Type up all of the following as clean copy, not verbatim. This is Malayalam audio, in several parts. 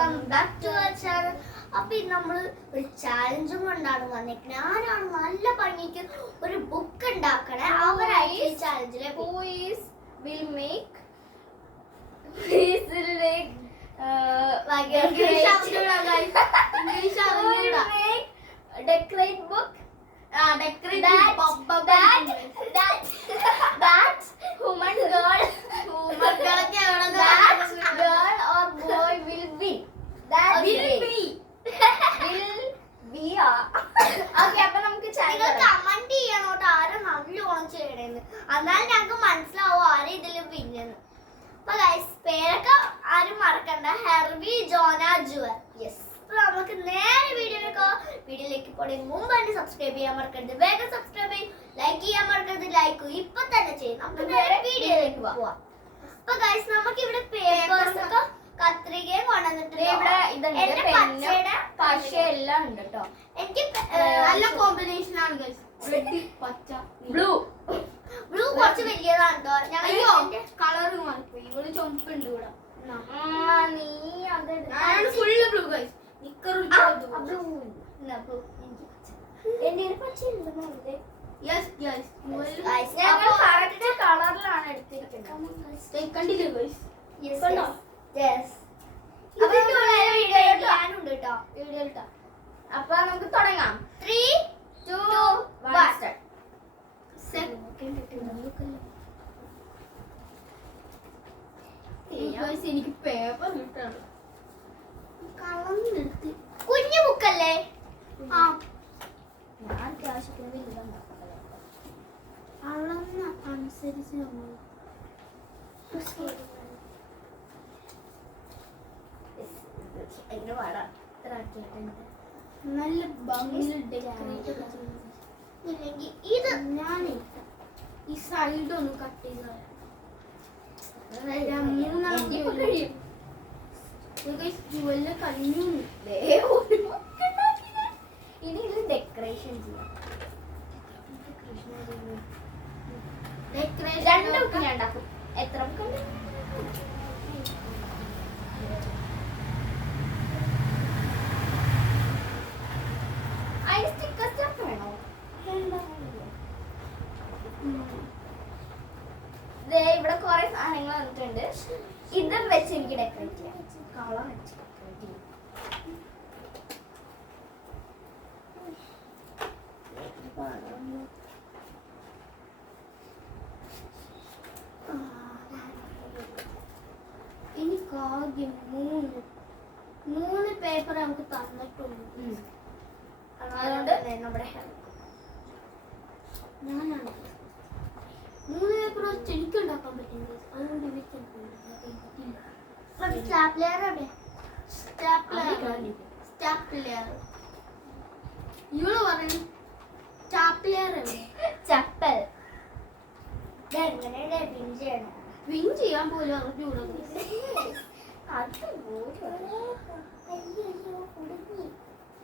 Welcome back to our channel. അപ്പൊ ഇന്ന് നമ്മള് ഒരു ചാലഞ്ചും കൊണ്ടാണ് വന്നേക്കുന്നത്. ഞാനാണ് നല്ല ഭംഗിക്ക് ഒരു ബുക്ക് ഉണ്ടാക്കണേ. അവരായിട്ട് ചാലഞ്ചിലെ decorate book. Decorate that human girl or boy will be. That will be. Okay, അപ്പൊ നമുക്ക് കമന്റ് ചെയ്യണോട്ടോ ആരെ നല്ലോണം ചെയ്യണേന്ന്. എന്നാലും ഞങ്ങൾക്ക് മനസ്സിലാവും ആരെ ഇതില് പിന്നെന്ന്. അപ്പൊ ഗൈസ് പേരൊക്കെ ആരും മറക്കണ്ട. ഹെർവി ജോന ജുവൽ. യെസ്. അപ്പൊ നമുക്ക് നേരെ വീഡിയോയിലേക്ക് പോണതിന് മുമ്പ് തന്നെ സബ്സ്ക്രൈബ് ചെയ്യാൻ മറക്കരുത്. വേഗം സബ്സ്ക്രൈബ് ചെയ്യും, ലൈക്ക് ചെയ്യാൻ മറക്കരുത്. ലൈക്ക് ഇപ്പൊ തന്നെ ചെയ്യും. നമുക്ക് നേരെ വീഡിയോയിലേക്ക് പോവാം. അപ്പൊ ഗൈസ് നമുക്ക് ഇവിടെ പേപ്പേഴ്സ് ഒക്കെ കത്രികയും കൊണ്ടുവന്നിട്ടുണ്ട്. എല്ലാം ഉണ്ട് കേട്ടോ. എനിക്ക് നല്ല കോമ്പിനേഷൻ ആണ് ഗൈസ്. റെഡ് പച്ച ബ്ലൂ കുറച്ച് വലിയതാണ് കേട്ടോ. ഞങ്ങൾ കളർ മാറിപ്പോയി. ഇവിടെ ചുമപ്പുണ്ട് ഇവിടെ. നീ ഫുള്ള് ബ്ലൂ ഗൈസ്. കളറിലാണ് എടുത്തിരിക്കുന്നത്. അപ്പൊ നമുക്ക് തുടങ്ങാം. 3, 2, 1 എനിക്ക് പേപ്പർ കിട്ടാണ്. കുഞ്ഞു ബുക്കല്ലേ? ഞാൻ അളന്ന അനുസരിച്ച് നല്ല ഭംഗിയിൽ ഡെക്കറേറ്റ് ഇല്ലെങ്കിൽ ഇത് ഞാൻ ഈ സൈഡ് ഒന്ന് കട്ട് ചെയ്ത് ജുവല് കഴിഞ്ഞു. ഇനി ഇത് ഡെക്കറേഷൻ ചെയ്യാം. രണ്ട് ബുക്ക് ഞാൻ ഉണ്ടാക്കും. എത്ര ബുക്കുണ്ട്? അതിന് സ്റ്റിക്കർ സ്റ്റാമ്പ് വേണോ? ഇവിടെ കുറെ സാധനങ്ങൾ വന്നിട്ടുണ്ട്. ഇതും വെച്ച് എനിക്ക് ഡെക്കറേറ്റ് ചെയ്യാം. കളർ വെച്ച് ഡെക്കറേറ്റ് ചെയ്യാം. എനിക്ക് ആദ്യം മൂന്ന് പേപ്പർ നമുക്ക് തന്നിട്ടുണ്ട്. അതുകൊണ്ട് നമ്മുടെ ഞാനാണ് 3 പേപ്പർ വെച്ച് എനിക്ക് ഉണ്ടാക്കാൻ പറ്റുന്നത്. അതുകൊണ്ട് സ്റ്റാപ്ലെയർ എവിടെ? സ്റ്റാപ്ലെയർ ഇവള് പറയും സ്റ്റാപ്ലെയർ ചപ്പൽ. ഇതെങ്ങനെ പിൻ ചെയ്യണം? വിൻ ചെയ്യാൻ പോലും അറിഞ്ഞൂടാ.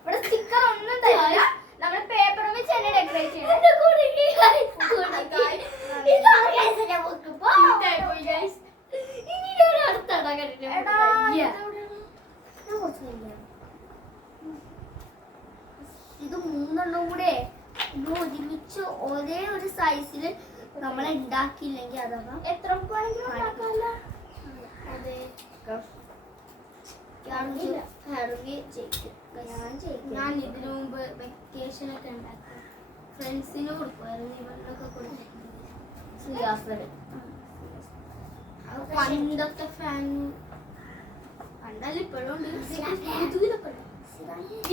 ഇവിടെ സ്റ്റിക്കർ ഒന്നും തരില്ല. നമ്മൾ പേപ്പർ വെച്ച് തന്നെ ഡെക്കറേറ്റ് ചെയ്യണം. ഇത് 3 കൂടെ ഒരുമിച്ച് ഒരേ ഒരു സൈസില് നമ്മൾ ഉണ്ടാക്കിയില്ലെങ്കിൽ അഥവാ എത്ര വേണമെങ്കിലും അതെ ഞാൻ ഇതിനു മുമ്പ് വെക്കേഷൻ ഒക്കെ ഉണ്ടാക്കി ഫ്രണ്ട്സിന് കൊടുക്കുമായിരുന്നു. ഇവരിലൊക്കെ പണ്ടത്തെ ഫാൻ കണ്ടാലും ഇപ്പോഴും ഉണ്ട്.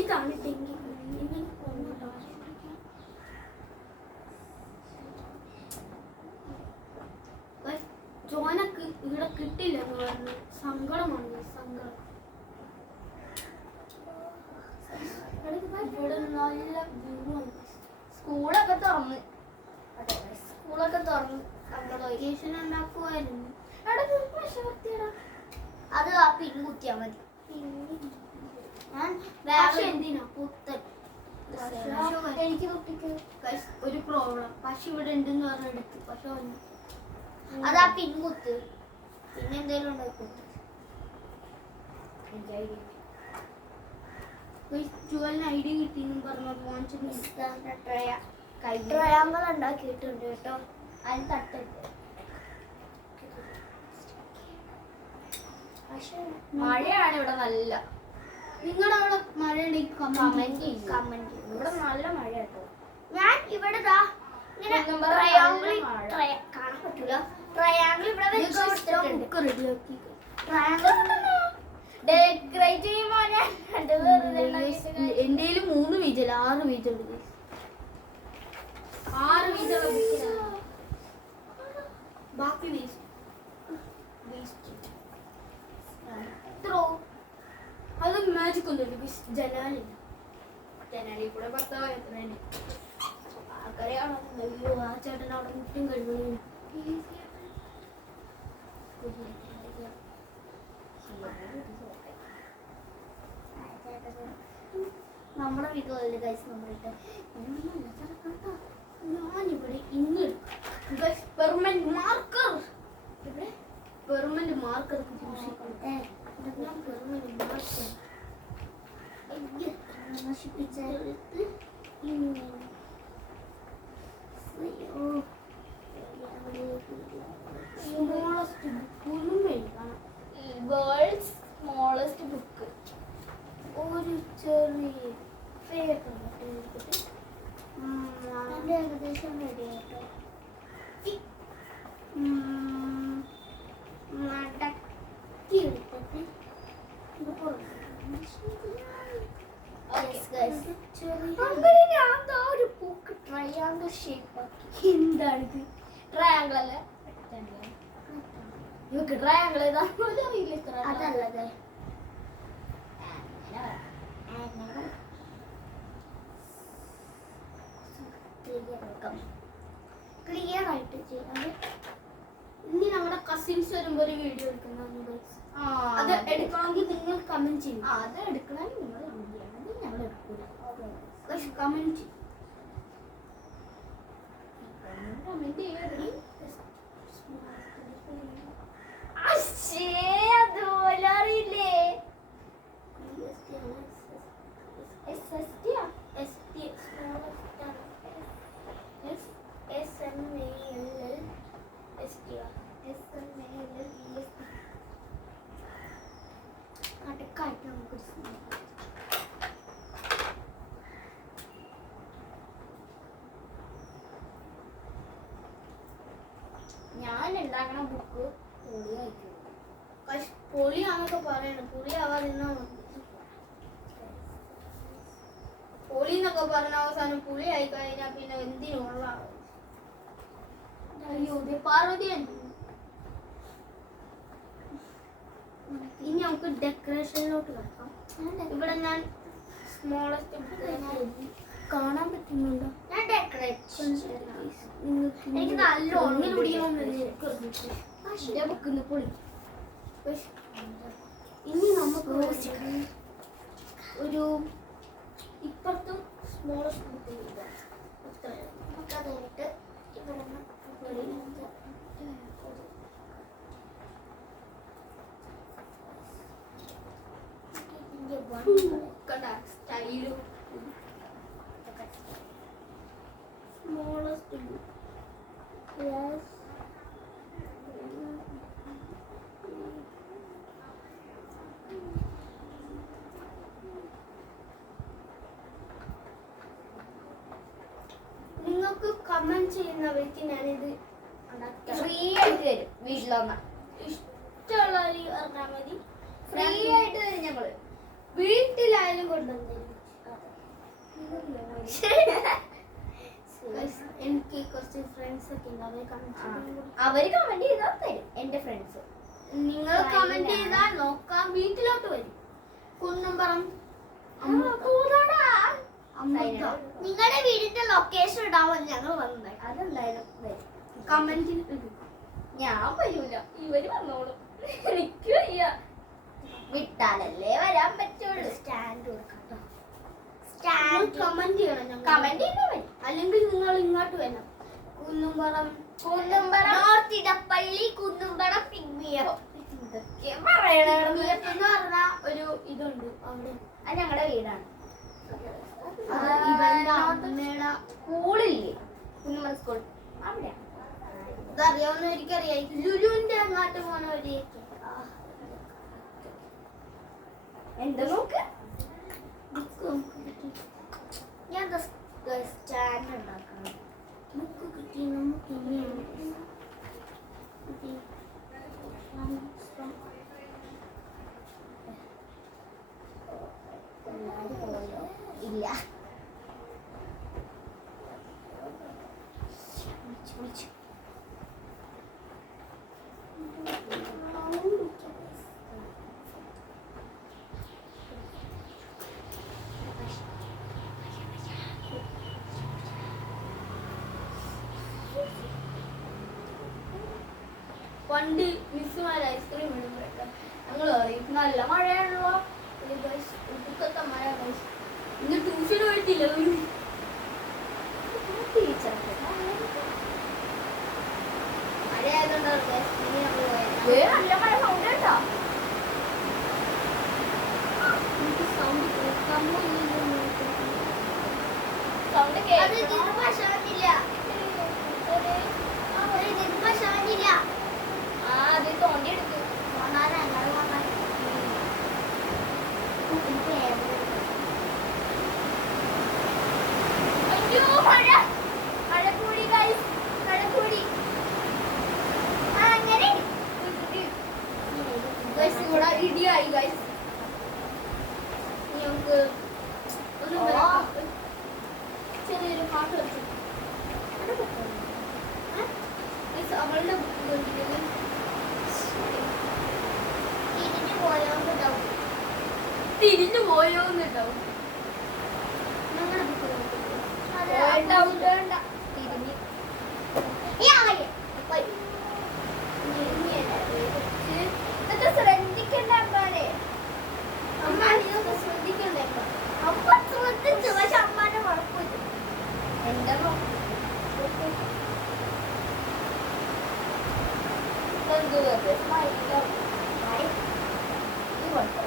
ഇതാണ് തെങ്ങി ജോനക്ക് ഇവിടെ കിട്ടില്ല എന്ന് പറഞ്ഞു. സങ്കടമാണ്. സങ്കടം. ഇവിടെ നല്ല വ്യൂ. സ്കൂളൊക്കെ തുറന്ന് വെക്കേഷൻ ഉണ്ടാക്കുമായിരുന്നു. അത് ആ പിൻ കുത്തിയാ മതി. എന്തിനാ പുത്തൻ എനിക്ക് കുട്ടിക്ക് ഒരു പ്രോബ്ലം. പക്ഷെ ഇവിടെ ഉണ്ടെന്ന് പറഞ്ഞ എടുത്തു. പക്ഷെ അതാ പിൻ കുത്ത്. പിന്നെ എന്തേലും ഉണ്ടാക്കും. ജുവലിന് ഐഡിയ കിട്ടിയെന്നും പറഞ്ഞത് വാങ്ങിച്ചിട്ട് ട്രയാങ്കിൾ ഉണ്ടാക്കിയിട്ടുണ്ട് കേട്ടോ. അതിന് തട്ടുണ്ട്. പക്ഷേ മഴയാണ് ഇവിടെ നല്ല. നിങ്ങളുടെ അവിടെ മഴയുണ്ടെങ്കിൽ കമന്റ് കമന്റ് ഇവിടെ നല്ല മഴ കേട്ടോ. ഞാൻ ഇവിടെ ദാ ഇങ്ങനെ കുന്നുമ്പറ ട്രയാങ്കിൾ നല്ല മഴ. കാണാൻ പറ്റൂല. ട്രയാങ്കിൾ ഇവിടെ വെച്ച് കൊടുത്തിട്ടുണ്ട്. ബുക്ക് റെഡിയാക്കി ട്രയാങ്കിൾ ഡെക്കറേറ്റ് ചെയ്യുമ്പോ ഞാൻ എൻ്റെ 3 പേജ് 6 പേജ് ഉണ്ട്. 6 പേജുള്ള ബുക്കിലാണ് ബാക്കി വേസ്റ്റ്. അത് മാജിക് ഒന്നുമില്ല. ജനാലില്ല. ജനലിൽ കൂടെ ഭർത്താവ് എത്തുന്നതിന് ആൾക്കാരെയാണോ? അയ്യോ ആ ചേട്ടൻ അവിടെ മുറ്റും കഴിവണു. നമ്മുടെ വീട്ടിലല്ലേ ഗൈസ് നമ്മളിട്ട് ഞാനിവിടെ ഇന്ന് പെർമനന്റ് മാർക്കർ ഇവിടെ പെർമനന്റ് മാർക്കർ ഞാൻ പെർമനന്റ് മാർക്കർ നശിപ്പിച്ചെടുത്ത് സ്മോളസ്റ്റ് ബുക്കൊന്നും എഴുതണം. World's smallest book. ഒരു ചെറിയ പേപ്പർ എടുത്തിട്ട് അതിന്റെ ഏകദേശം റെഡി ആയിട്ടോ. മടക്കി എടുത്തിട്ട് ഇത് പുറത്ത് അങ്ങനെ ഞാൻ ദാ ഒരു പൂക്ക് ട്രയാങ്കിൾ ഷേപ്പ് ആക്കി. എന്താണിത്? ട്രയാങ്കിൾ അല്ലേ? നിങ്ങൾക്ക് ട്രയാങ്കിൾ ഏതാ അറിയില്ല. ഇത്ര അതല്ലത് ക്ലിയർ ആയിട്ട് ചെയ്യാം. ഇനി നമ്മുടെ കസിൻസ് വരുമ്പോ ഒരു വീഡിയോ എടുക്കുന്ന അത് എടുക്കണമെങ്കിൽ നിങ്ങൾ കമന്റ് ചെയ്യും. അത് എടുക്കണം. നിങ്ങൾ ഞങ്ങൾ എടുക്കൂല. കമന്റ് ചെയ്യും. കമന്റ് ചെയ്യരുത്. അതുപോലെ അറിയില്ലേ? അടുക്കായിട്ട് നമുക്ക് ഞാൻ ഉണ്ടാക്കണ ബുക്ക് പൊളി ആയിരിക്കും. പൊളിയാന്നൊക്കെ പറയണം. പുളിയാവാതിരുന്നാ മതി. പൊളി എന്നൊക്കെ പറഞ്ഞ അവസാനം പുളി ആയി കഴിഞ്ഞാൽ പിന്നെ എന്തിനുള്ള അയ്യോ പാർവതി. ഇനി നമുക്ക് ഡെക്കറേഷനിലോട്ട് വെക്കാം. ഇവിടെ ഞാൻ സ്മോളസ്റ്റ് കാണാൻ പറ്റുന്നുണ്ടോ? ഞാൻ ഡെക്കറേറ്റ് എനിക്ക് നല്ലോണം ബുക്കിന്ന് പൊളി. ഇനി നമുക്ക് ഒരു ഇപ്പുറത്തും സ്മോളസ്റ്റ് ബുക്ക് നമുക്കതിട്ട് ഇവിടെ സ്റ്റൈലും സ്മോളസ്റ്റ് ബുക്ക്. നിങ്ങൾക്ക് കമന്റ് ചെയ്യുന്നവർക്ക് ഞാനിത് ഫ്രീ ആയിട്ട് തരും. വീട്ടിൽ വന്നാൽ ഇഷ്ടമുള്ള പറഞ്ഞാൽ മതി. ഫ്രീ ആയിട്ട് തരും ഞങ്ങള്. വീട്ടിലായാലും കൊണ്ടുവന്നു. എനിക്ക് കുറച്ച് ഫ്രണ്ട്സ് ഒക്കെ ഉണ്ട്. അവരെ അവര് കമന്റ് ചെയ്താൽ തരും. എന്റെ ഫ്രണ്ട്സ് നിങ്ങൾ കമന്റ് ചെയ്താൽ നോക്കാം. വീട്ടിലോട്ട് വരും. കുന്നമ്പറം നിങ്ങളുടെ വീടിന്റെ ലൊക്കേഷൻ ഇടാമോ? ഞങ്ങൾ വന്നത് അതെന്തായാലും വരും. കമന്റിൽ ഇടും. ഞാൻ വരൂല. ഇവര് വന്നോളും. എനിക്ക് വയ്യ. വിട്ടാലല്ലേ വരാൻ പറ്റുള്ളൂ. സ്റ്റാൻഡ് കൊടുക്കാം. കമന്റ് ചെയ്യണം. ഞങ്ങൾ കമന്റ് ചെയ്യുന്ന വരും. അല്ലെങ്കിൽ നിങ്ങൾ ഇങ്ങോട്ട് വരണം. കുന്നുംപറം കുന്നുംപറം നോർത്ത് ഇടപ്പള്ളി കുന്നുംപറം പിഗ്മിയം. എന്ന് പറഞ്ഞ ഒരു ഇതുണ്ട് അവിടെ. അത് ഞങ്ങളുടെ വീടാണ്. അത് ഇവന്റെ അമ്മയുടെ സ്കൂളില്ലേ, കുഞ്ഞുമല സ്കൂൾ, അവിടെ. ഇതറിയാവുന്ന എനിക്കറിയാം. ലുലുവിന്റെ അങ്ങാട്ട് പോണവര് എന്താ നോക്ക്, ഞാൻ സ്റ്റാൻഡ് ഉണ്ടാക്കണം. ബുക്ക് കിട്ടി നമുക്ക് ഇനിയാണ്. ഇല്ല. പണ്ട് മിസ്സുമാർ ഐസ്ക്രീം ഇടുമ്പോഴൊക്കെ ഞങ്ങൾ പറയും നല്ല മഴയാണല്ലോ, ഉടുക്കത്തെ മഴ. ഇന്ന് ട്യൂഷൻ പോയിട്ടില്ല. മഴയായതുകൊണ്ടല്ലേ ഇനി നമ്മൾ പോയത്. നല്ല മഴ സൗണ്ട് കേട്ടോ. എനിക്ക് സൗണ്ട് കേൾക്കാമോ സൗണ്ട് അത് ഇതിന് ഭക്ഷണമില്ല. ഇതിന് ഭക്ഷണമില്ല. അത് തോണ്ടി എടുക്കും. അയ്യോ മഴ, മഴ കൂടി guys, മഴ കൂടി. അങ്ങനെ ഗൈസ് ഇവിടെ ഇടിയായി ഗൈസ്. നമുക്ക് ഒന്ന് ചെറിയൊരു പാട്ട് വെച്ചു. അവളുടെ തിരിഞ്ഞു പോയോണ്ടാവും. തിരിഞ്ഞു പോയോന്നുണ്ടാവും. ഞങ്ങളുടെ ബുക്ക് വേണ്ട തിരിഞ്ഞ് ഇതൊക്കെ ശ്രദ്ധിക്കണ്ട അമ്മാനെ. അമ്മ ഇതൊക്കെ ശ്രദ്ധിക്കണ്ടേ? അമ്മ ശ്രദ്ധിച്ചു, പക്ഷെ അമ്മാനെ കുഴപ്പമില്ല. എന്താ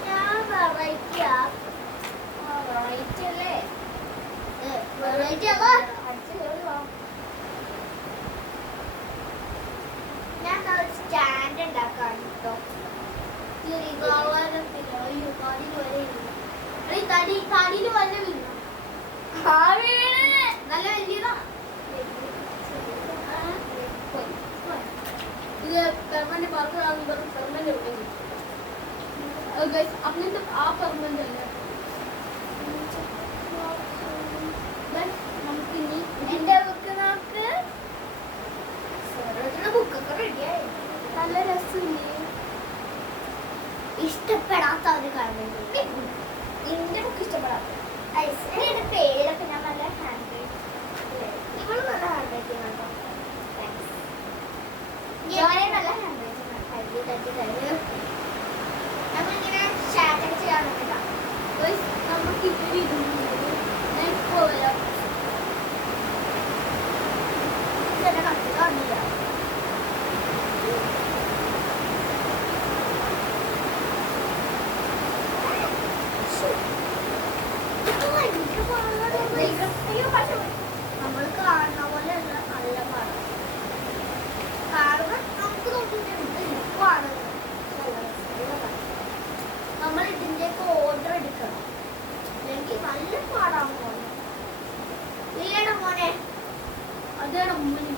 ഞാൻ വെറൈറ്റി റൈറ്റ് അല്ലേ? വെറൈറ്റി അല്ല. ഞാൻ സ്റ്റാൻഡ് ഉണ്ടാക്കാൻ കേട്ടോ. തടിയിൽ വല്ല വീണു. നല്ല വലിയതാ. ഇത് പെർമനന്റ് പാർക്കാണെന്ന് പറഞ്ഞ് പെർമനന്റ് വിട്ടു. അങ്ങനത്തെ ആ പെർമനന്റ് അല്ല. നമുക്ക് ഇനി എന്റെ ബുക്ക് നോക്ക്. ബുക്കൊക്കെ റെഡിയായി. നല്ല രസമില്ലേ? ഇഷ്ടപ്പെടാത്ത ഒരു കാര്യം എന്റെ ബുക്ക് ഇഷ്ടപ്പെടാത്ത എന്റെ പേരൊക്കെ ഞാൻ നല്ല ഹാൻഡ് റൈറ്റിംഗ്. ഇവള് നല്ല ഹാൻഡ് റൈറ്റിംഗ് ആണോ? ഞാൻ നല്ല ഹാൻഡ് റൈറ്റിംഗ്. നമ്മളിങ്ങനെ ചാറ്റൊക്കെ ചെയ്യാൻ നോക്കില്ല. നമുക്ക് ഇത്തിരി ഇടുന്നുണ്ട്. ഞാൻ ഇപ്പോ വരാം. ഇതെന്നെ കണ്ടു കാണില്ല. നമ്മൾ കാണുന്ന പോലെ അല്ല, നല്ല പാടാണ്. കാണുമ്പോൾ നമുക്ക് തോന്നുന്നുണ്ട് എളുപ്പമാണ്. നമ്മൾ ഇതിന്റെയൊക്കെ ഓർഡർ എടുക്കണം, അല്ലെങ്കിൽ നല്ല പാടാൻ പോകണം. നീയുടെ മോനെ അതാണ് ഉമ്മന്.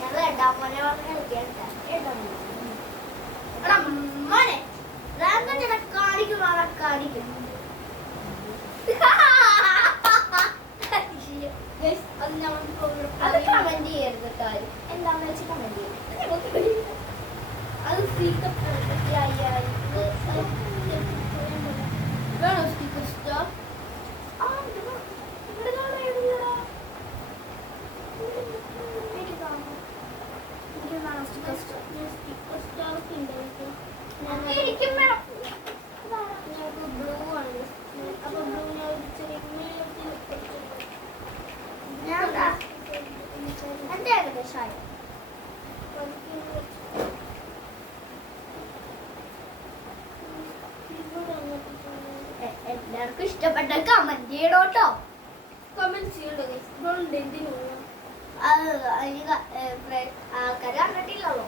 ഞങ്ങൾ രണ്ടാം മോനെ പറഞ്ഞ് കളിക്കാൻ മോനെ കാണിക്കുന്നു കാണിക്കുന്നു. Guys, അത് ഞങ്ങൾ അത് കമന്റ് ചെയ്യരുത് കാര്യം എന്താണെന്ന് വെച്ച് കമന്റ് ചെയ്യും. അത് സീക്രട്ട് വേണോ സ്റ്റിക്കർ സ്റ്റാർ? എല്ലാവർക്കും ഇഷ്ടപ്പെട്ട കമന്റ് ചെയ്യണോ കേട്ടോ. കമന്റ് ചെയ്യണ്ടോ എന്തിനു ആൾക്കാർ കണ്ടിട്ടില്ലല്ലോ,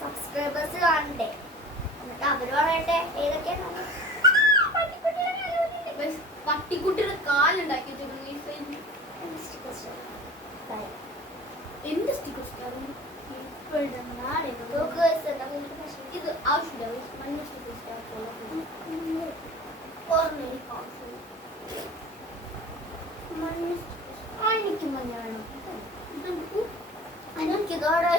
സബ്സ്ക്രൈബേഴ്സ് കാണണ്ടേ, എന്നിട്ട് അവര് പറയട്ടെ ഏതൊക്കെയാണ്. പട്ടിക്കുട്ടിയുടെ കാലുണ്ടാക്കി എന്ത് സ്റ്റിക്കർ ഇത് ആവശ്യമില്ല. മഞ്ഞ സ്റ്റിക്കർ എനിക്ക് മഞ്ഞ വേണം. എനിക്കിതോടെ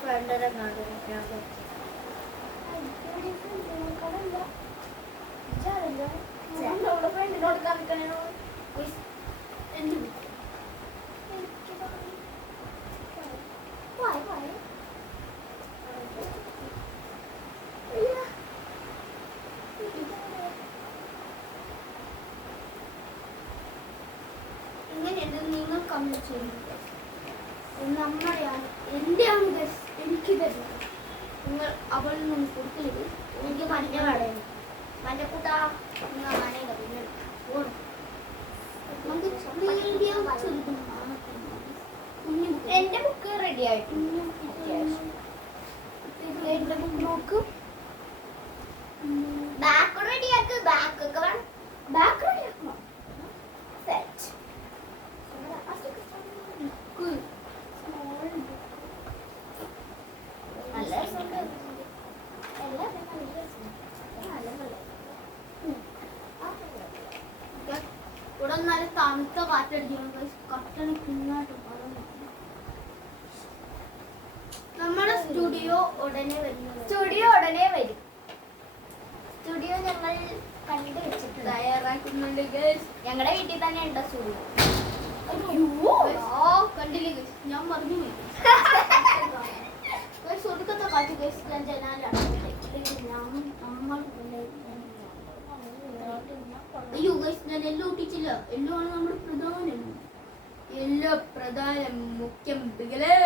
ഫ്രണ്ട് ഫ്രണ്ടിനോട് കാണിക്കണോ. ഇങ്ങനെയുണ്ട് നിങ്ങൾ കമന്റ് ചെയ്യുന്നത്. നമ്മുടെയാണ് എന്റെയാണ് ഗൈസ്, എനിക്ക് തരുന്നത്. നിങ്ങൾ അവളിൽ നിന്ന് കൊടുക്കരുത്. എനിക്ക് മഞ്ഞ വേണം. മഞ്ഞക്കൂട്ടാ പിന്നെ എന്റെ ബുക്ക് റെഡി ആയിട്ട് എന്റെ ബുക്ക് നോക്ക്. ബാക്ക് റെഡിയാക്ക്. ബാക്ക് ഒക്കെ വേണം. ബാക്ക് റെഡിയാക്കണം. സെറ്റ് നല്ല ഇവിടെ നല്ല തണുത്ത കാറ്റടിക്കണം. കട്ടണി കുഞ്ഞായിട്ട് നമ്മുടെ സ്റ്റുഡിയോ ഉടനെ വരുന്നത്. സ്റ്റുഡിയോ ഉടനെ വരും. സ്റ്റുഡിയോ ഞങ്ങൾ കണ്ടു വെച്ചിട്ടുണ്ട്, തയ്യാറാക്കുന്നുണ്ട് ഗൈസ്. ഞങ്ങളുടെ വീട്ടിൽ തന്നെ ഉണ്ടോ സ്റ്റുഡിയോ. കണ്ടില്ലേ ഗൈസ്, ഞാൻ പറഞ്ഞു ഒടുക്കത്തെ കാറ്റ് ഗൈസ്. ഞാൻ ജനാലാണ്. അയ്യോ ഗൈസ്, ഞാൻ എല്ലാം ഒട്ടിച്ചില്ല. എല്ലോ ആണ് നമ്മുടെ പ്രധാനം. എല്ലാ പ്രധാനം മുഖ്യം ബിഗിലേ.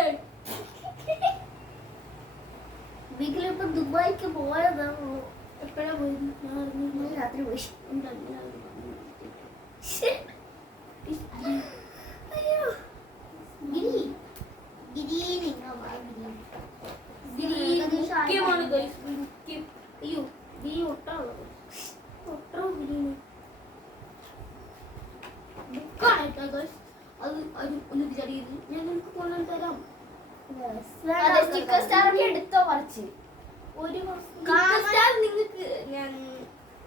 വീട്ടിലിപ്പോ ദുബായിക്ക് പോയതാണ്. എപ്പോഴാ പോയിരുന്നു? ഞാൻ അറിഞ്ഞില്ല. രാത്രി പോയി. അയ്യോ ഗിരി ഗിരി മുഖ്യമാണ് ഗൈസ്, മുഖ്യം. അയ്യോ ഈ ഒട്ടാണോ ബുക്കാണ് കേട്ടോ ഗൈസ്. അത് ഒന്ന് ചെറിയത് ഞാൻ നിങ്ങൾക്ക് കൊണ്ടുവന്ന് തരാം. സ്റ്റിക്കർ സ്റ്റാർ ഒക്കെ എടുത്തോ കുറച്ച്. ഒരു നിങ്ങൾക്ക് ഞാൻ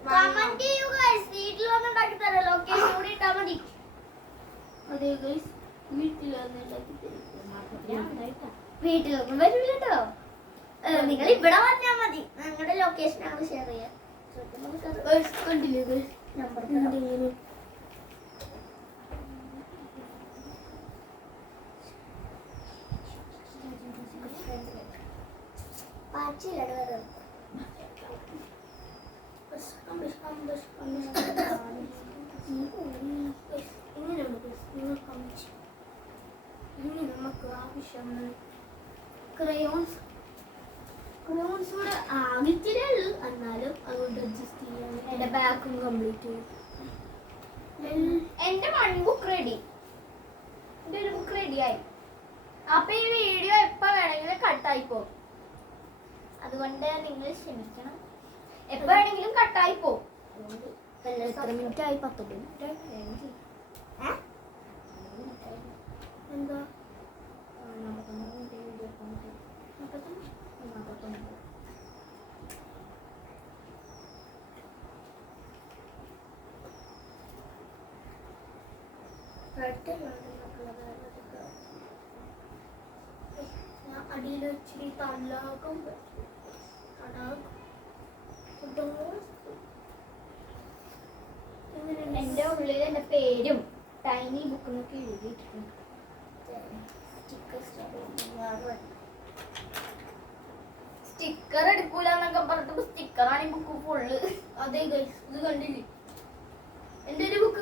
കമന്റ് ചെയ്യുക ഗൈസ്. വീട്ടിൽ വന്ന് ഉണ്ടാക്കി തരാം. ലൊക്കേഷൻ കൂടി ഇട്ടാ മതി. അതെ ഗൈസ്, വീട്ടിൽ വന്ന് ഉണ്ടാക്കി തരും. വീട്ടിലൊന്നും വരില്ല കേട്ടോ. നിങ്ങൾ ഇവിടെ വന്നാൽ മതി. ഞങ്ങളുടെ ലൊക്കേഷൻ ആണ് ഷെയർ ചെയ്യാം. കണ്ടില്ലേ ഗൈസ്, നമ്പർ ഇനി നമുക്ക് ആവശ്യമാണ് ക്രയോൺസ്. ക്രയോൺസ് കൂടെ ആവശ്യത്തിലേ ഉള്ളൂ, എന്നാലും അതുകൊണ്ട് അഡ്ജസ്റ്റ് ചെയ്യാൻ. എന്റെ ബാക്കും കംപ്ലീറ്റ് ചെയ്യും. എന്റെ വൺ ബുക്ക് റെഡി. എന്റെ ഒരു ബുക്ക് റെഡിയായി. അപ്പൊ ഈ വീഡിയോ എപ്പോ വേണമെങ്കിലും കട്ടായിപ്പോ. അതുകൊണ്ട് നിങ്ങൾ ക്ഷമിക്കണം. എപ്പോ വേണമെങ്കിലും കട്ടായിപ്പോ. എത്ര മിനിറ്റ് ആയി? 10 മിനിറ്റ്. എന്താ ഞാൻ അടിയിൽ ഇച്ചിരി തലാകം എന്റെ ഉള്ളിൽ എന്റെ പേരും ടൈനി ബുക്കും ഒക്കെ എഴുതിയിട്ടുണ്ട്. സ്റ്റിക്കർ എടുക്കൂല എന്നൊക്കെ പറഞ്ഞിട്ട് സ്റ്റിക്കറാണ് ഈ ബുക്ക് ഫുള്ള്. അതെ ഗൈസ്, ഇത് കണ്ടില്ലേ? എന്റെ ഒരു ബുക്ക്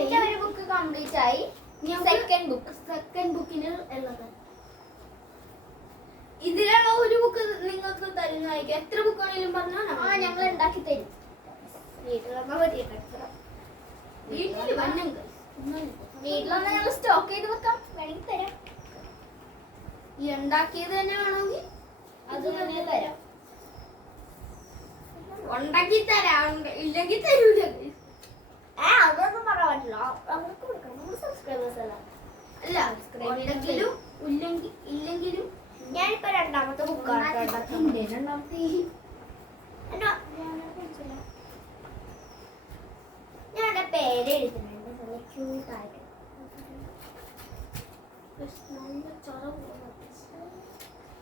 എന്റെ ഒരു ബുക്ക് കംപ്ലീറ്റ് ആയി. സെക്കൻഡ് ബുക്കിന് ഉള്ളത് ഇതിലുള്ള ഒരു ബുക്ക് നിങ്ങൾക്ക് തരുന്നതായിരിക്കും. എത്ര ബുക്ക് ആണെങ്കിലും പറഞ്ഞാൽ ഞങ്ങൾ ഉണ്ടാക്കി തരും. വീട്ടിൽ വന്നം വീട്ടിലൊന്ന് ഞങ്ങൾ സ്റ്റോക്ക് ചെയ്ത് വെക്കാം, വേണമെങ്കിൽ തരാം. ഈ ഉണ്ടാക്കിയത് തന്നെ വേണമെങ്കിൽ അത് തന്നെ തരാം. ഉണ്ടാക്കി തരാം, ഇല്ലെങ്കിൽ തരൂല. അതൊന്നും പറയാൻ പറ്റില്ല, അവർക്ക് കൊടുക്കണം. നമ്മൾ സബ്സ്ക്രൈബേഴ്സ് അല്ല. അല്ല, ഉണ്ടെങ്കിലും ഇല്ലെങ്കിലും ഞാനിപ്പോ രണ്ടാമത്തെ ബുക്കാണ് ഞാൻ എന്റെ പേര് എഴുതുന്നുണ്ട്, നല്ല ക്യൂട്ടായിട്ട്.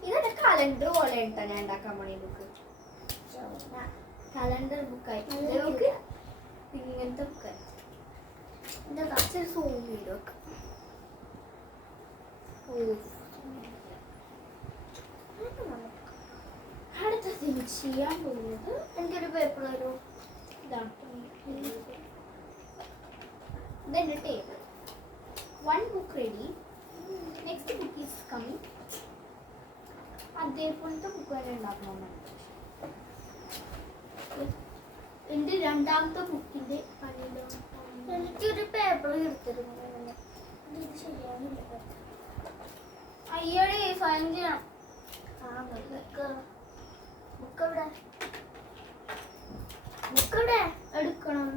ഇതൊക്കെ കലണ്ടർ പോലെ ഉണ്ടോ ഞാൻ ഉണ്ടാക്കാൻ പോണ ബുക്ക്. കലണ്ടർ ബുക്കായി ബുക്ക് ഇങ്ങനത്തെ ബുക്കായി. എന്റെ കുറച്ച് സൂം ചെയ്ത് വെക്കാം. അടുത്ത ചെയ്യാൻ പോകുന്നത് എനിക്കൊരു പേപ്പർ ഒരു ഇതാണ്. ഇതെന്റെ table. 1 book ready. Next book is coming. അതേപോലത്തെ ബുക്ക് തന്നെ ഉണ്ടാക്കണം. എന്റെ രണ്ടാമത്തെ ബുക്കിന്റെ പണിയിലോ എനിക്കൊരു പേപ്പർ എടുത്തിരുന്നു. ഇത് ശരിയാവില്ല. അയ്യടി സൈൻ ചെയ്യണം. ബുക്ക് എവിടെ? ബുക്ക് എവിടെ? എടുക്കണം.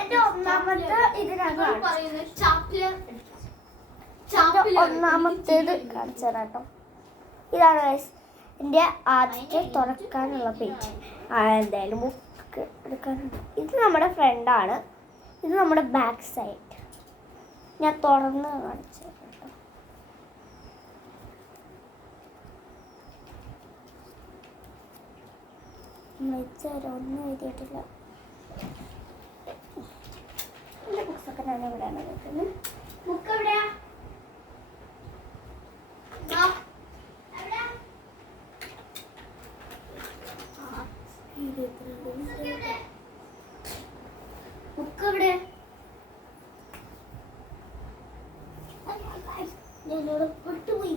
എന്റെ ഒന്നാമത്തെ ഇതിനകം പറയുന്നത് ചാപ്റ്റർ ഒന്നാമത്തേത് കാണിച്ചു തരാം കേട്ടോ. ഇതാണ് guys എൻ്റെ ആദ്യത്തെ തുറക്കാനുള്ള പേജ്. എന്തായാലും ബുക്ക് എടുക്കാനുണ്ട്. ഇത് നമ്മുടെ ഫ്രണ്ടാണ്. ഇത് നമ്മുടെ ബാക്ക് സൈഡ്. ഞാൻ തുറന്ന് കാണിച്ചു തരാം കേട്ടോ. ഒന്നും എഴുതിയിട്ടില്ല. എൻ്റെ ബുക്സൊക്കെ ഞാൻ എവിടെയാണ് വെക്കുന്നത്? ബുക്ക് എവിടെയാ? ബുക്ക് എവിടെ? ഞാനിവിടെ വിട്ടുപോയി.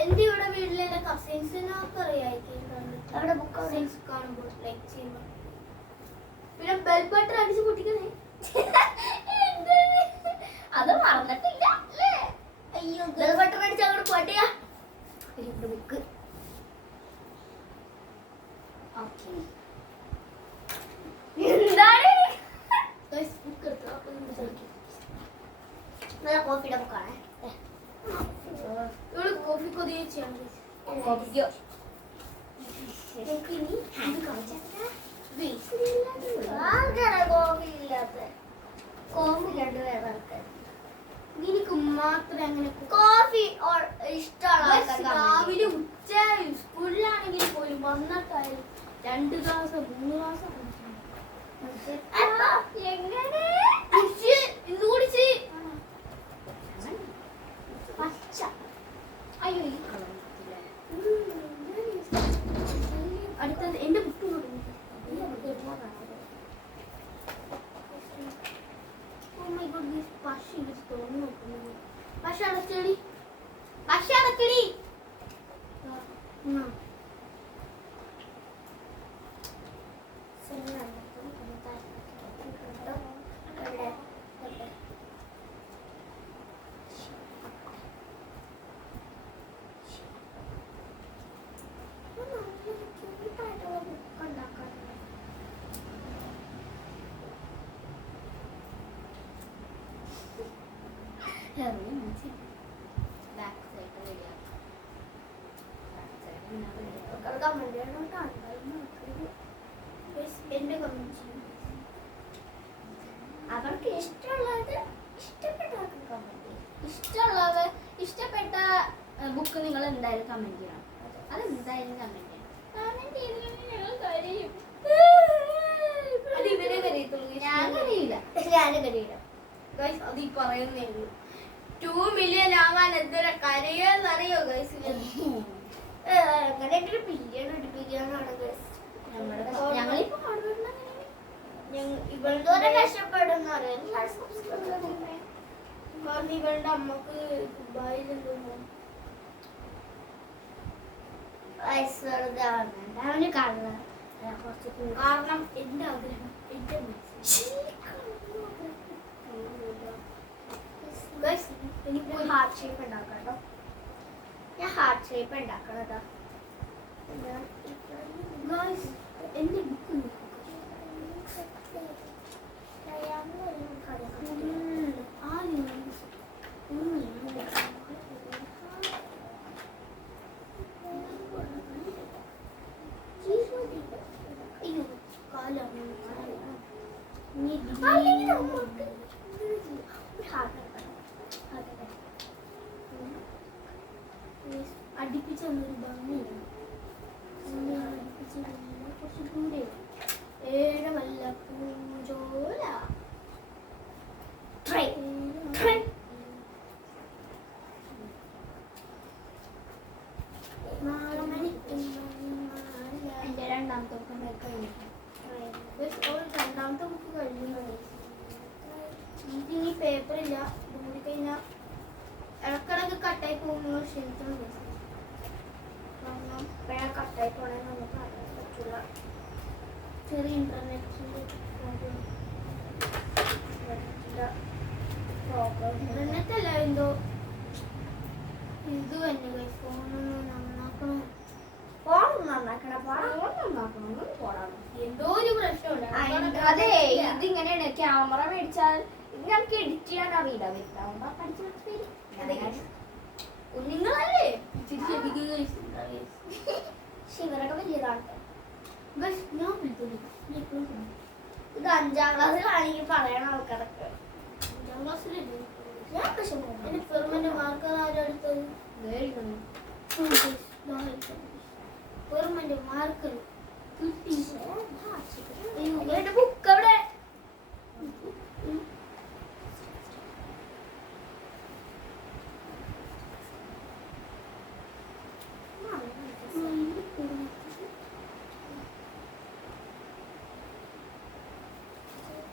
എന്റെ ഇവിടെ വീട്ടിലെ എന്റെ കസിൻസിനൊക്കെ അറിയായിരിക്കും. അവിടെ ബുക്ക് കസിൻസ് കാണുമ്പോൾ ലൈക്ക് ചെയ്യുമ്പോൾ പിന്നെ ബെൽ ബട്ടൺ അടിച്ച് പൊട്ടിക്കണേ. അത് മറന്നിട്ടില്ല അല്ലേ? അയ്യോ, ബെൽ ബട്ടൺ അടിച്ച് അങ്ങോട്ട് പോട്ടിയാ. ബുക്ക് എന്താണ്? ബുക്ക് എടുത്തു. നല്ല കോഫിയുടെ ബുക്കാണ്. ഇവിടെ കോഫി കൊതിയെ ചെയ്യാൻ കോഫിക്കോ? ഇനി ഇത് കാണിച്ചാ കോഫി ഇല്ലാത്ത കോഫി രണ്ട് വേറെ ആൾക്കാർ. നിനക്ക് മാത്രം അങ്ങനെ കോഫി ഇഷ്ടമാണ്. രാവിലെ ഉച്ച സ്കൂളിലാണെങ്കിൽ പോലും വന്നിട്ടായാലും 2 ഗ്ലാസ് 3 ഗ്ലാസ് എങ്ങനെ ഇന്ന് കുടിച്ച് പച്ച. അയ്യോ ഈ കളർ അടുത്തത് എന്റെ ബുക്ക് പക്ഷെ അടച്ചടി പക്ഷെ അടക്കടി എന്റെ കമന്റ് അവർക്ക് ഇഷ്ടമുള്ളത് ഇഷ്ടപ്പെട്ട ബുക്ക് നിങ്ങൾ എന്തായാലും കമന്റ് ചെയ്യണം. അതെന്തായാലും കമന്റ് ചെയ്യണം. കമന്റ് ചെയ്തില്ലെങ്കിൽ ഞങ്ങൾ കരയും. അത് ഇവരെ കരയത്തുള്ളൂ. ഞാൻ കരയില്ല. ഞാനും കരയില്ല. ഗൈസ് അത് ഈ പറയുന്നേ ഉള്ളൂ. 2 മില്യൺ ആവാൻ എന്തൊരു കരയെന്നറിയോ ഗൈസ്? അങ്ങനെ ബില്യൺ എടുപ്പിക്കാനാണ് ഞങ്ങളിപ്പോ ഇവളോരെ കഷ്ടപ്പെടുന്ന കാരണം ഇവളുടെ അമ്മക്ക് ദുബായിൽ എന്തോ അവന് കള്ള കാരണം എന്റെ ആഗ്രഹം എന്റെ എനിക്ക് ഹാർട്ട് ഷേപ്പ് ഉണ്ടാക്കാം കേട്ടോ. ഞാൻ ഹാർട്ട് ഷേപ്പ് ഉണ്ടാക്കണം കേട്ടോ. എന്റെ ബുക്ക് അടുപ്പിച്ച ഒരു ഭംഗിയാണ്. കുറച്ച് ദൂരെ ഏഴമല്ല പൂജോല എന്റെ രണ്ടാമത്തെ ബുക്ക് കഴിഞ്ഞു. രണ്ടാമത്തെ ബുക്ക് കഴിഞ്ഞു. ഇനി പേപ്പറില്ല. കൂടി കഴിഞ്ഞാൽ ഇടക്കിടക്ക് കട്ടായി പോകുമ്പോൾ ക്ഷണിക്കണം. കാരണം കട്ടായി പോണേ നമുക്ക് അറിയാൻ പറ്റില്ല. ചെറിയ ഇന്റർനെറ്റിന്റെ ഇന്റർനെറ്റല്ല എന്തോ ഇത് തന്നെ ഫോണൊന്ന് നന്നാക്കണം. ഫോൺ നന്നാക്കണം. എന്തോ ഒരു പ്രശ്നമുണ്ട്. അതെ ഇതിങ്ങനെയാണ്. ക്യാമറ മേടിച്ചാൽ ഇത് നമുക്ക് എഡിറ്റ് ചെയ്യാൻ അറിയില്ല. നിങ്ങളല്ലേ ശിവരൊക്കെ വലിയതാണ്. ഞാൻ വിളിച്ചോളൂ. ഇത് 5ാം ക്ലാസ്സിലാണെങ്കിൽ പറയണ ആൾക്കാരൊക്കെ 5ാം ക്ലാസ്സിലല്ലേ? ഞാൻ പക്ഷെ എന്റെ പെർമനന്റ് മാർക്കർ ആരും എടുത്തത്? പെർമനന്റ് മാർക്കർ കിട്ടി. ബുക്ക് എവിടെ?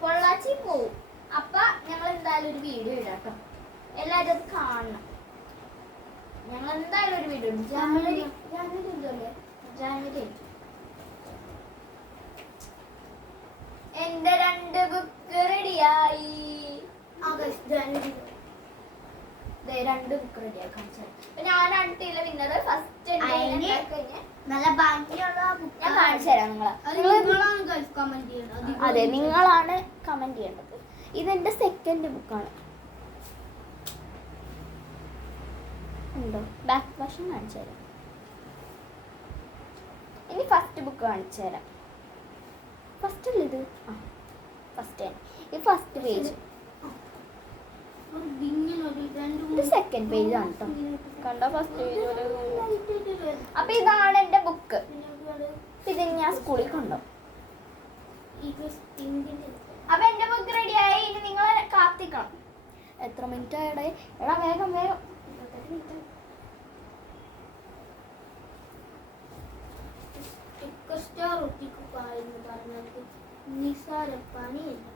പൊള്ളാച്ചി പോവും. അപ്പൊ ഞങ്ങൾ എന്തായാലും ഒരു വീഡിയോ ഇടാം കേട്ടോ. എല്ലാവരും അത് കാണണം. ഞങ്ങൾ എന്തായാലും ഒരു വീഡിയോ ഇടും. ജാനുവരി എന്റെ 2 ബുക്ക് റെഡിയായി. 2 ബുക്ക് റെഡിയായി കാണിച്ചാൽ. ഞാനാണ് ടീല വിന്നർ. ഫസ്റ്റ് നല്ല ഭംഗിയുള്ള ബുക്ക് ഞാൻ കാണിച്ചു തരാം അതെ നിങ്ങളാണ് കമന്റ് ചെയ്യേണ്ടത്. ഇതെന്റെ സെക്കൻഡ് ബുക്കാണ്. ഉണ്ടോ? ബാക്ക് വശം കാണിച്ചു തരാം. ഇനി ഫസ്റ്റ് ബുക്ക് കാണിച്ചു തരാം. ഫസ്റ്റ് അല്ലേ ഇത്? ആ ഫസ്റ്റ്. ഈ ഫസ്റ്റ് പേജ്. ഇത് സെക്കൻഡ് പേജ് ആണ് കേട്ടോ. കണ്ടോ? First page. അപ്പൊ ഇതാണ് എന്റെ ബുക്ക്. ഇത് ഞാൻ സ്കൂളിൽ കൊണ്ടോ. അപ്പൊ എന്റെ ബുക്ക് റെഡിയായി. ഇനി നിങ്ങൾ കാത്തിക്കണം. എത്ര മിനിറ്റ് ആയടെ? എടാ വേഗം വേഗം. സ്റ്റാർ ഒട്ടിക്കുപ്പായെന്ന് പറഞ്ഞാൽ നിസാര പണിയല്ല.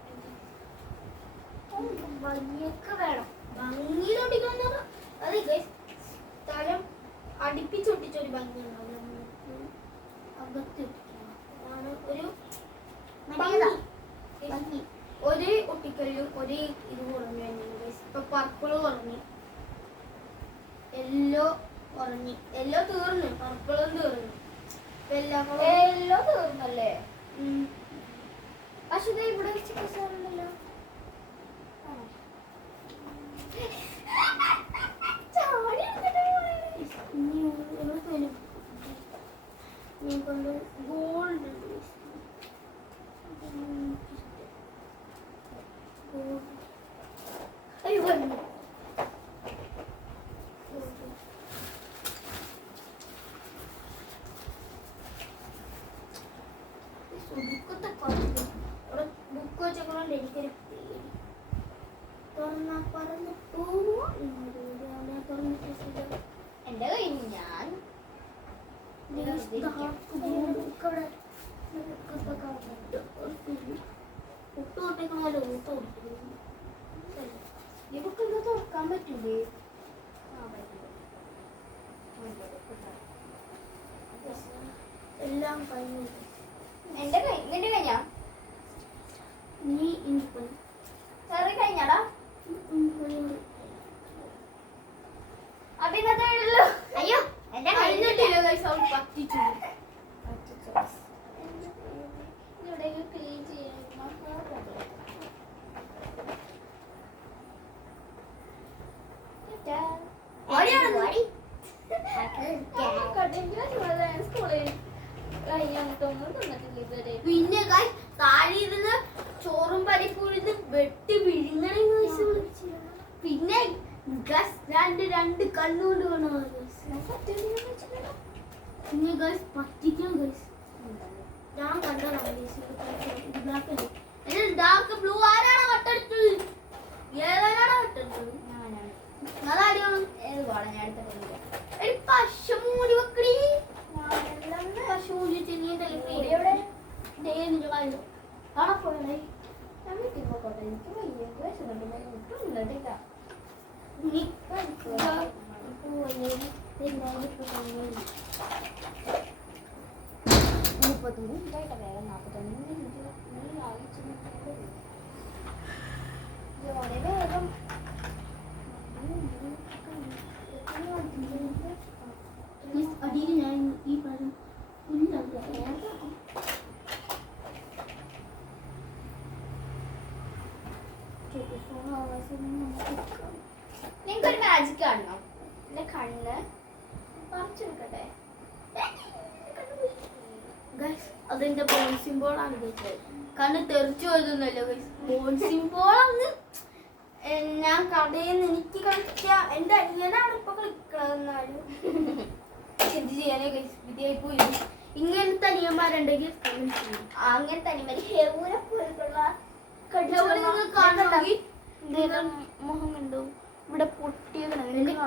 ഭംഗിയൊക്കെ വേണം. ഭംഗിയിലൊട്ടിക്കാൻ അത് സ്ഥലം അടുപ്പിച്ചൊട്ടിച്ചൊരു ഭംഗിയുണ്ടാവും. അകത്ത് ആണ് ഒരു ഭംഗി. ഒരു ഒട്ടിക്കലും ഒരു ഇത് കുറഞ്ഞു. ഇപ്പൊ പർപ്പിള് കുറഞ്ഞു, യെല്ലോ കുറഞ്ഞു. യെല്ലോ തീർന്നു, പർപ്പിളും തീർന്നു. എല്ലോ തീർന്നല്ലേ? പക്ഷെ ഇത് ഇവിടെ വെച്ചിട്ടുണ്ടല്ലോ. ഗോൾഡ് ബുക്ക് വെച്ചോണ്ട് പറന്ന് പോവോ എന്റെ കഴിഞ്ഞു ഞാൻ ഇതൊക്കെ തുറക്കാൻ പറ്റൂലേ എല്ലാം കഴിഞ്ഞു. നിന്റെ കഴിഞ്ഞാ നീ ഇനിപ്പോ ചെറിയ കഴിഞ്ഞാടാ അഭിനന്ദനല്ലോ അയ്യോ എന്റെ കഴിഞ്ഞിട്ടില്ല പറ്റിച്ചു ഇവിടെ ക്ലീൻ ചെയ്യാൻ പിന്നെ താഴെ ഇരുന്ന് ചോറും പരിപ്പൂരിന്ന് വെട്ടി വിഴുങ്ങണ പിന്നെ രണ്ട് കണ്ണുകൊണ്ട് കാണാം പിന്നെ ഗൈസ് പറ്റിക്കണം ഗൈസ് ഞാൻ കണ്ടതാണ് ഡാർക്ക് ബ്ലൂ ആരാണ് കട്ടെടുത്തത് ഏതാണ് കട്ടെടുത്തത് അതാടിയാണ് ഏത് പാടാ ഞാൻ അടുത്ത പശമൂടി വെക്കടി പശമൂടി എവിടെ കാണപ്പോഴേ ഞാൻ വീട്ടിൽ പോകട്ടെ എനിക്ക് വയ്യ വിശന്നിട്ടില്ല വേഗം അടിയിൽ ഞാൻ ഈ പഴം നിങ്ങൾക്കൊരു മാജിക് കാണണം എന്റെ കണ്ണ് പറിച്ചെടുക്കട്ടെ അതിന്റെ ബോൺ സിംബോൾ ആണ് കണ്ണ് തെറിച്ചു പോയതൊന്നുമല്ല ബോൺ സിംബോൾ ആണ് ഞാൻ കടയിൽ നിന്ന് എനിക്ക് കളിച്ച എന്റെ അനിയനാണ് ഇപ്പൊ കളിക്കണെന്നാലും എന്ത് ചെയ്യാനേ വിദ്യയായി പോയി ഇങ്ങനത്തെ അനിയന്മാരുണ്ടെങ്കിൽ അങ്ങനത്തെ അനിമൽ ഹെറൂനെ പോലുള്ള മുഖം കണ്ടു ഇവിടെ പൊട്ടിയ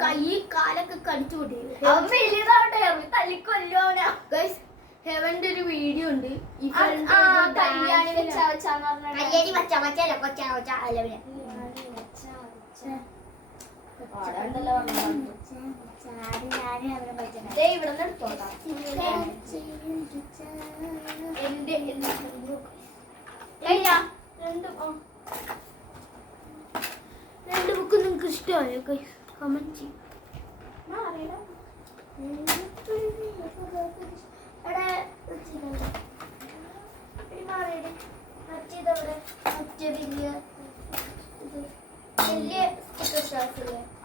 കൈ കാലൊക്കെ കടിച്ചു പൊട്ടി അവൻ വലിയതാവട്ടെ തല്ലിക്കൊല്ലോ അവനാ ഹെവന്റെ ഒരു വീഡിയോ ഉണ്ട് കല്യാണി വെച്ചാന്ന് പാടാണ്ടല്ലോ ഇവിടെ നിന്ന് എടുത്തോട്ടാ എന്റെ രണ്ട് ബുക്ക് നിങ്ങൾക്ക് ഇഷ്ടമായോ കമന്റ് ചെയ്യും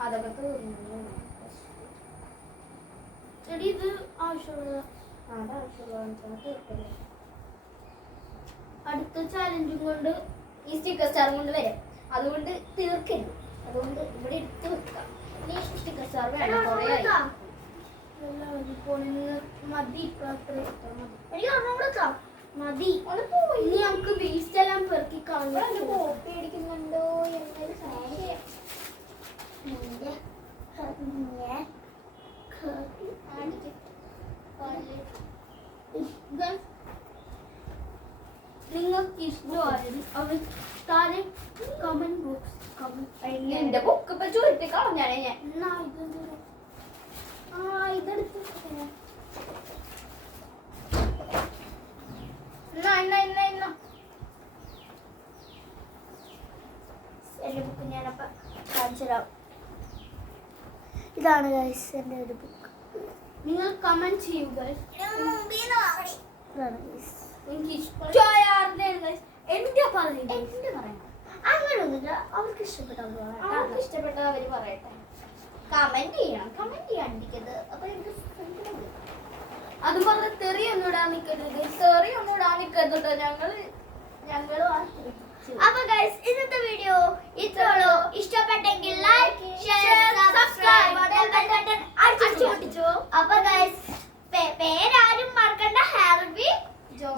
അതൊക്കെ തീർന്നു ഇത് ആവശ്യമുള്ള തീർക്കല്ലേ അടുത്ത ചാലഞ്ചും കൊണ്ട് ഈ സ്റ്റിക്കർ സ്റ്റാർ കൊണ്ട് വരും അതുകൊണ്ട് തീർക്കരുത് അതുകൊണ്ട് ഇവിടെ എടുത്ത് വെക്കാം ഇനി സ്റ്റിക്കർ സ്റ്റാർ വേണം കുറേ മതി മതി ഒന്ന് പോയി ഇനി നമുക്ക് വേസ്റ്റ് എല്ലാം പെറുക്കി കളഞ്ഞു കോപ്പി അടിക്കുന്നുണ്ടോ എന്നൊരു സംശയം നിങ്ങൾക്ക് ഇഷ്ടമായത് അവർ താഴെ കമന്റ് ബോക്സ് കമന്റ് എന്റെ ബുക്ക് ഇപ്പൊ ചുരുട്ടി കളഞ്ഞാണേ ഞാൻ എന്നാ ഇതെടുത്ത് എൻ്റെ ബുക്ക് ഞാനപ്പോൾ കാണിച്ചു തരാം. ഇതാണ് ഗൈസ് എൻ്റെ ഒരു ബുക്ക്. നിങ്ങൾ കമന്റ് ചെയ്യുക. ഇതാണ് ഗൈസ്. എനിക്ക് ഇഷ്ടമാരുടെ എന്റെ പറയുന്നത് എന്റെ പറയണം അങ്ങനെയൊന്നുമില്ല, അവർക്ക് ഇഷ്ടപ്പെട്ടത് അവർക്ക് ഇഷ്ടപ്പെട്ടത് അവര് പറയട്ടെ. കമന്റ് ചെയ്യണം, കമന്റ് ചെയ്യാണ്ടിരിക്കരുത്. അപ്പൊ എനിക്ക് അത് പറഞ്ഞ തെറിയൊന്നും ഇടാൻ നിൽക്കരുത്. തെറിയൊന്നും ഇടാൻ നിൽക്കരുത്. ഞങ്ങള് അപ്പൊ ഗൈസ് ഇന്നത്തെ വീഡിയോ ഇത്രയുള്ളൂ. ഇഷ്ടപ്പെട്ടെങ്കിൽ ലൈക്ക്, ഷെയർ, സബ്സ്ക്രൈബ് അടിച്ചു പൊട്ടിച്ചു. അപ്പൊ ഗൈസ് പേരാരും മറക്കണ്ട, ഹാർവി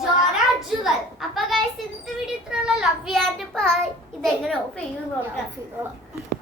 ജോന ജുവൽ. അപ്പൊ ഗൈസ് ഇന്നത്തെ വീഡിയോ ഇത്രയുള്ള. Love you and bye. ഇതെങ്ങനെ ഓഫ് ചെയ്യുമെന്ന് നോക്കാം.